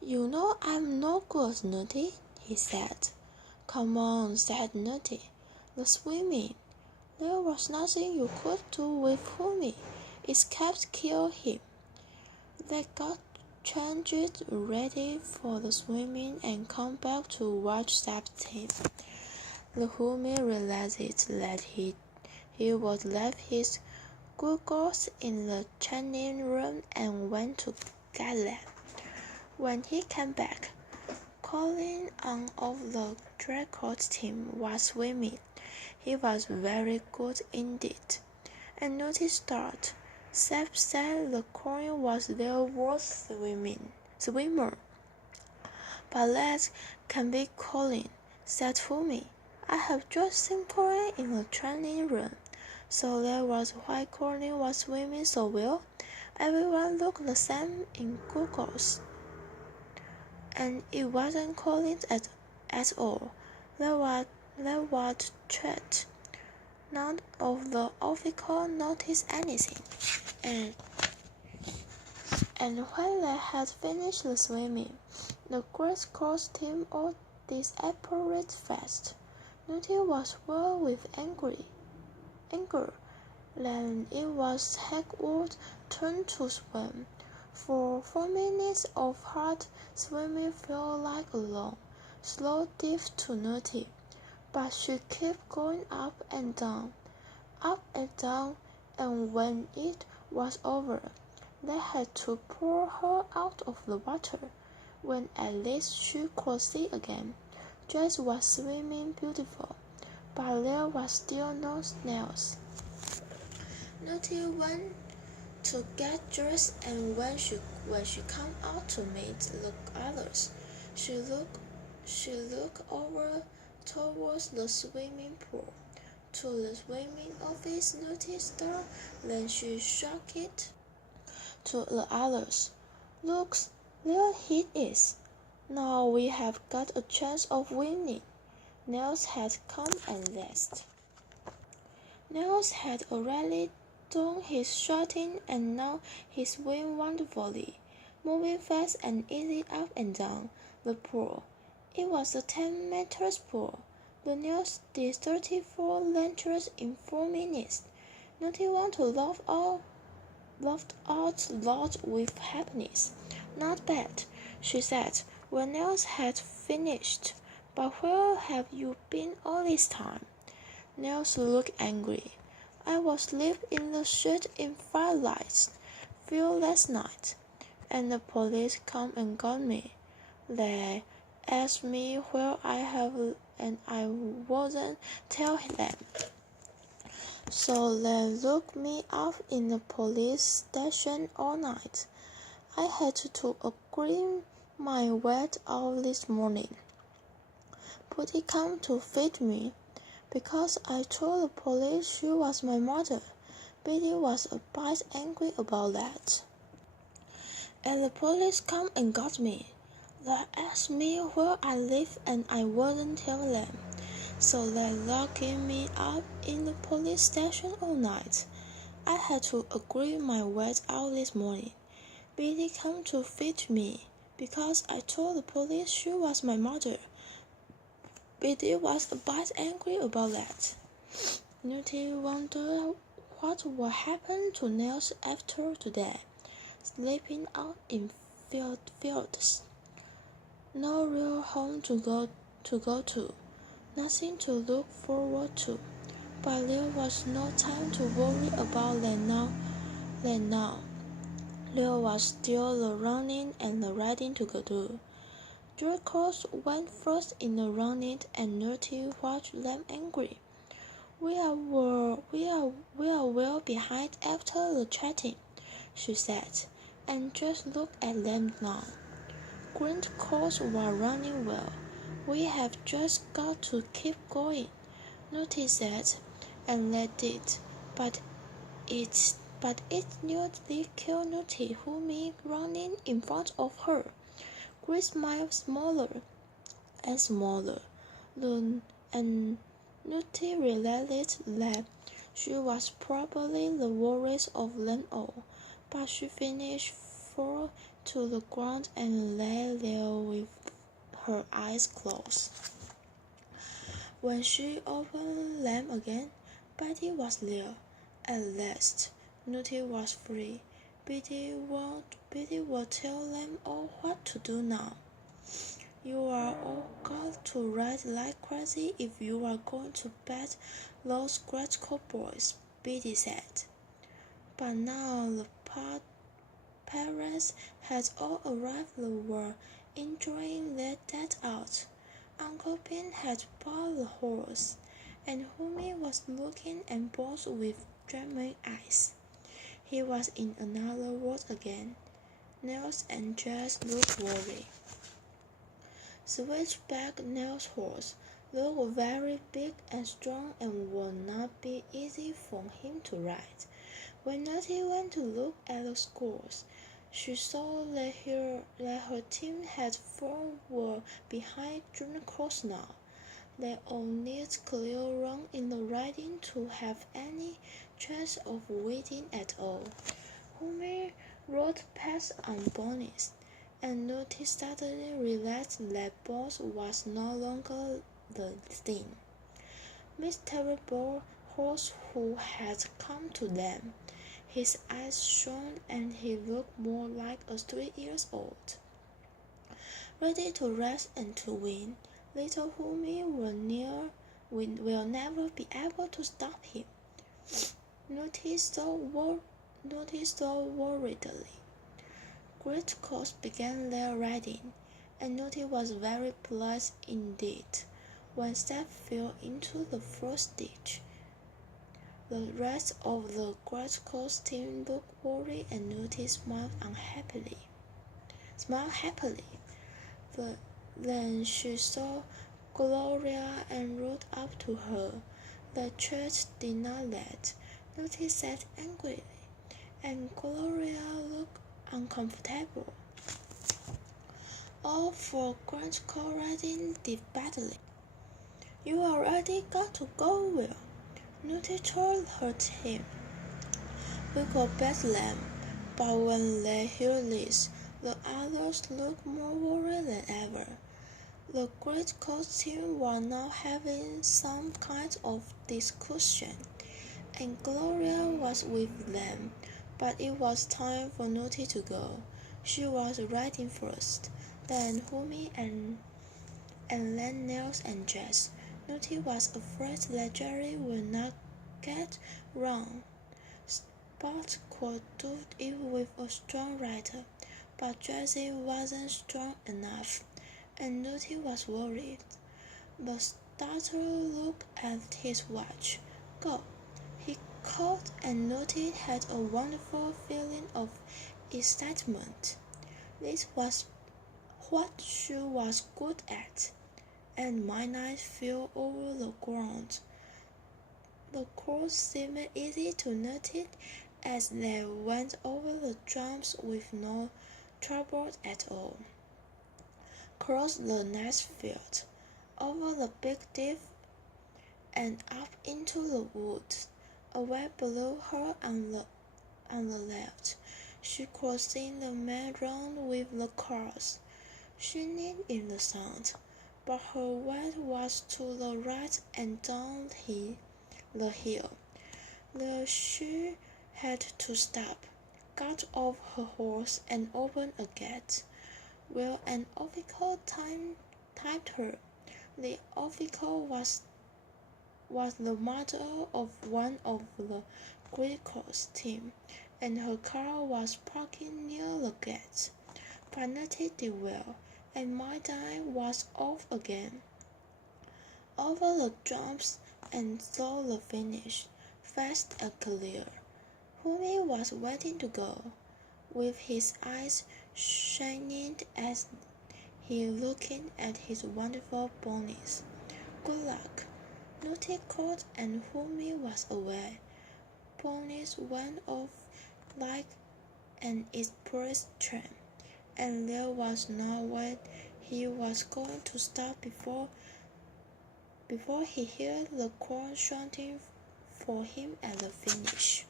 You know I'm no good, Nutty, he said. Come on, said Nutty. The swimming. There was nothing you could do with me, except kill him. They got changed, ready for the swimming, and come back to watch Septim. The Humi realized that he would leave his goggles in the changing room and went to get them. When he came back, Colin on of the Dracot team was swimming. He was very good indeed, and noticed that Seth said the Colin was their worst swimmer. But that can be Colin, said Fumi. I have just seen Colin in the training room. So that was why Colin was swimming so well. Everyone looked the same in goggles. And it wasn't Colin at all. That was Chet. None of the officers noticed anything. And when they had finished the swimming, the Great Cross team all disappeared fast. Nutty was wild with anger. Then it was Hagwood's turn to swim. For 4 minutes of hard swimming felt like a long, slow dive to Nutty, but she kept going up and down, and when it was over, they had to pull her out of the water. When at least she could see again, Jess was swimming beautiful, but there was still no snails. Nutty went to get dressed, and when she came out to meet the others, she looked over towards the swimming pool. To the swimming office, Nutty star. Then she shook it to the others. Look, there he is. Now we have got a chance of winning. Nels had come at last. Nels had already done his shooting, and now he swam wonderfully, moving fast and easy up and down the pool. It was a 10-meter pool. The Nels did 34 launches in 4 minutes. Nutty wanted to laugh out loud with happiness. Not bad, she said when Nels had finished. But where have you been all this time? Nels looked angry. I was asleep in the shed in firelight field last night, and the police come and got me. They asked me where I have, and I wouldn't tell them. So they looked me up in the police station all night. I had to agree my way out this morning. Putty came to feed me, because I told the police she was my mother. Biddy was a bit angry about that. And the police come and got me. They asked me where I live, and I wouldn't tell them. So they locked me up in the police station all night. I had to agree my way out this morning. Biddy came to feed me, because I told the police she was my mother. Biddy was a bit angry about that. Nutty wondered what would happen to Nels after today, sleeping out in fields. No real home to go to, nothing to look forward to. But there was no time to worry about that now. There was still the running and the riding to go do. Dracos went first in the running, and Nutty watched them angry. We are well behind after the chatting, she said, and just look at them now. Green coats were running well. We have just got to keep going, Nutty said, and they did. But it nearly killed Nutty, who me running in front of her. Grace smiled smaller and smaller, and Nutty realized that she was probably the worst of them all, but she finished 4 to the ground and lay there with her eyes closed. When she opened them again, Betty was there. At last, Nutty was free. Betty would tell them all what to do now. You are all got to ride like crazy if you are going to bet those great cowboys, Betty said. But now the parents had all arrived. They were enjoying their day out. Uncle Ben had bought the horse, and Homie was looking at both with dreaming eyes. He was in another world again. Nels and Jess looked worried. Switchback Nels' horse looked very big and strong and would not be easy for him to ride. When Nutty went to look at the scores, she saw that her team had 4 were behind Junior Cross now. They all need clear run in the riding to have any chance of winning at all. Homer rode past on Bonnie's, and Nutty suddenly realized that Boss was no longer the thing. Miss Terrible horse who had come to them. His eyes shone and he looked more like a 3 years old. Ready to race and to win, little Homie will never be able to stop him. Noticed so worriedly. Great course began their riding, and Nutty was very pleased indeed when Steph fell into the first ditch. The rest of the Great Coast team looked worried and Nutty smiled happily. Then she saw Gloria and rode up to her. The church did not let. Nutty said angrily, and Gloria looked uncomfortable. All 4 Grand Coast riding did badly. You already got to go well, Nutty told her team. We could bet them, but when they heard this, the others looked more worried than ever. The Great Coast team were now having some kind of discussion, and Gloria was with them, but it was time for Nutty to go. She was riding first, then Homie and then Nels and Jess. Nutty was afraid that Jerry would not get round. Spot could do it with a strong rider, but Jessie wasn't strong enough, and Nutty was worried. The starter looked at his watch. Go, he called, and Nutty had a wonderful feeling of excitement. This was what she was good at, and midnight fell over the ground. The course seemed easy to Nutty as they went over the jumps with no trouble at all. Cross the next field, over the big dip, and up into the woods. Away below her on the left, she could see the man run with the cars. She knew in the sound, but her way was to the right and down the hill. There she had to stop, got off her horse, and open a gate. Well, an official timed her. The official was the mother of one of the Great Coast team, and her car was parking near the gate. But Nutty did well, and my time was off again. Over the jumps and saw the finish, fast and clear. Homie was waiting to go, with his eyes shining as he looking at his wonderful ponies. Good luck. Nutty called and Homie was away. Ponies went off like an express train, and there was no way he was going to stop before he heard the crowd shouting for him at the finish.